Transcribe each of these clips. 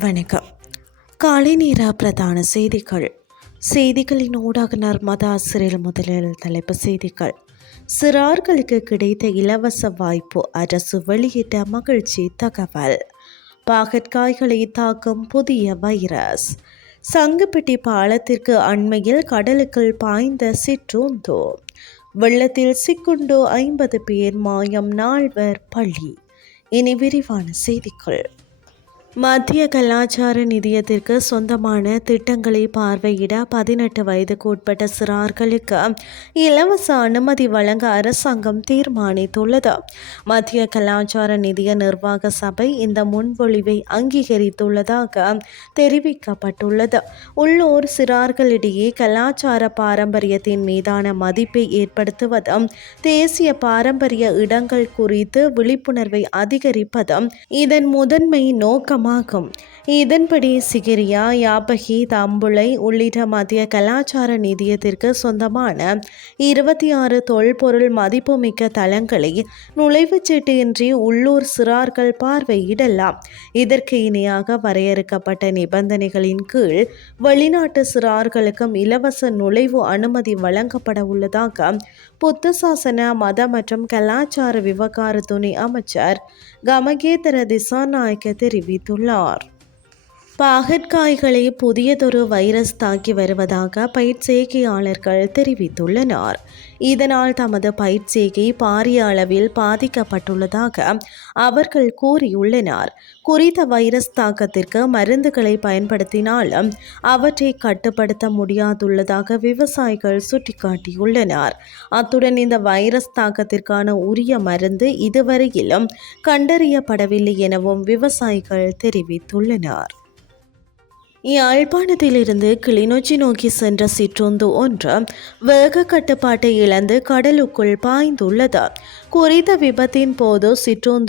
வணக்கம். காலை நேர பிரதான செய்திகள். செய்திகளின் ஊடாக நர்மதா சிறில் முதலில் தலைப்பு செய்திகள். சிறார்களுக்கு கிடைத்த இலவச வாய்ப்பு அரசு வெளியிட்ட மகிழ்ச்சி தகவல். பாகற்காய்களை தாக்கும் புதிய வைரஸ். சங்குப்பட்டி பாலத்திற்கு அண்மையில் கடலுக்குள் பாய்ந்த சிற்றூந்தோ. வெள்ளத்தில் சிக்குண்டு ஐம்பது பேர் மாயம் நால்வர் பள்ளி இனி விரிவான செய்திகள். மத்திய கலாச்சார நிதியத்திற்கு சொந்தமான திட்டங்களை பார்வையிட பதினெட்டு வயதுக்கு உட்பட்ட சிறார்களுக்கு இலவச அனுமதி வழங்க அரசாங்கம் தீர்மானித்துள்ளது. மத்திய கலாச்சார நிதிய நிர்வாக சபை இந்த முன்மொழிவை அங்கீகரித்துள்ளதாக தெரிவிக்கப்பட்டுள்ளது. உள்ளூர் சிறார்களிடையே கலாச்சார பாரம்பரியத்தின் மீதான மதிப்பை ஏற்படுத்துவதும் தேசிய பாரம்பரிய இடங்கள் குறித்து விழிப்புணர்வை அதிகரிப்பதும் இதன் முதன்மை நோக்கம் தீவிரமாகும் இதன்படி சிகிரியா யாபகி தம்புளை உள்ளிட்ட மத்திய கலாச்சார நிதியத்திற்கு சொந்தமான இருபத்தி ஆறு தொல்பொருள் மதிப்புமிக்க தளங்களை நுழைவுச்சீட்டின்றி உள்ளூர் சிறார்கள் பார்வையிடலாம். இதற்கு இணையாக வரையறுக்கப்பட்ட நிபந்தனைகளின் கீழ் வெளிநாட்டு சிறார்களுக்கும் இலவச நுழைவு அனுமதி வழங்கப்பட உள்ளதாக புத்த சாசன மத மற்றும் கலாச்சார விவகார துணை அமைச்சர் கமகேதர திசாநாயக்க தெரிவித்துள்ளார் பாகற்காய்களை புதியதொரு வைரஸ் தாக்கி வருவதாக பயிற்சிகையாளர்கள் தெரிவித்துள்ளனர். இதனால் தமது பயிற்சிகை பாரிய அளவில் பாதிக்கப்பட்டுள்ளதாக அவர்கள் கூறியுள்ளனர். குறித்த வைரஸ் தாக்கத்திற்கு மருந்துகளை பயன்படுத்தினாலும் அவற்றை கட்டுப்படுத்த முடியாதுள்ளதாக விவசாயிகள் சுட்டிக்காட்டியுள்ளனர். அத்துடன் இந்த வைரஸ் தாக்கத்திற்கான உரிய மருந்து இதுவரையிலும் கண்டறியப்படவில்லை எனவும் விவசாயிகள் தெரிவித்துள்ளனர். யாழ்ப்பாணத்திலிருந்து கிளிநொச்சி நோக்கி சென்ற சிற்றுந்து ஒன்று வேக கட்டுப்பாட்டை இழந்து கடலுக்குள் பாய்ந்துள்ளது. குறித்த விபத்தின் போது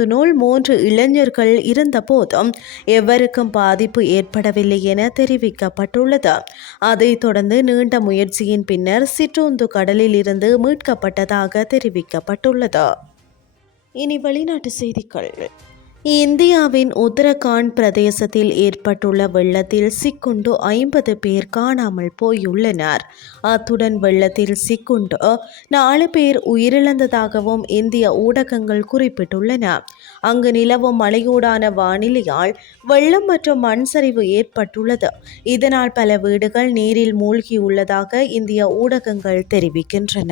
நூல் மூன்று இளைஞர்கள் இருந்தபோதும் எவருக்கும் பாதிப்பு ஏற்படவில்லை என தெரிவிக்கப்பட்டுள்ளது. அதைத் தொடர்ந்து நீண்ட முயற்சியின் பின்னர் சிற்றுந்து கடலில் இருந்து மீட்கப்பட்டதாக தெரிவிக்கப்பட்டுள்ளது. இனி வெளிநாட்டு செய்திகள். இந்தியாவின் உத்தரகாண்ட் பிரதேசத்தில் ஏற்பட்டுள்ள வெள்ளத்தில் சிக்குண்டு ஐம்பது பேர் காணாமல் போயுள்ளனர். அத்துடன் வெள்ளத்தில் சிக்குண்டு நாலு பேர் உயிரிழந்ததாகவும் இந்திய ஊடகங்கள் குறிப்பிட்டுள்ளன. அங்கு நிலவும் மழையூடான வானிலையால் வெள்ளம் மற்றும் மண் சரிவு ஏற்பட்டுள்ளது. இதனால் பல வீடுகள் நீரில் மூழ்கியுள்ளதாக இந்திய ஊடகங்கள் தெரிவிக்கின்றன.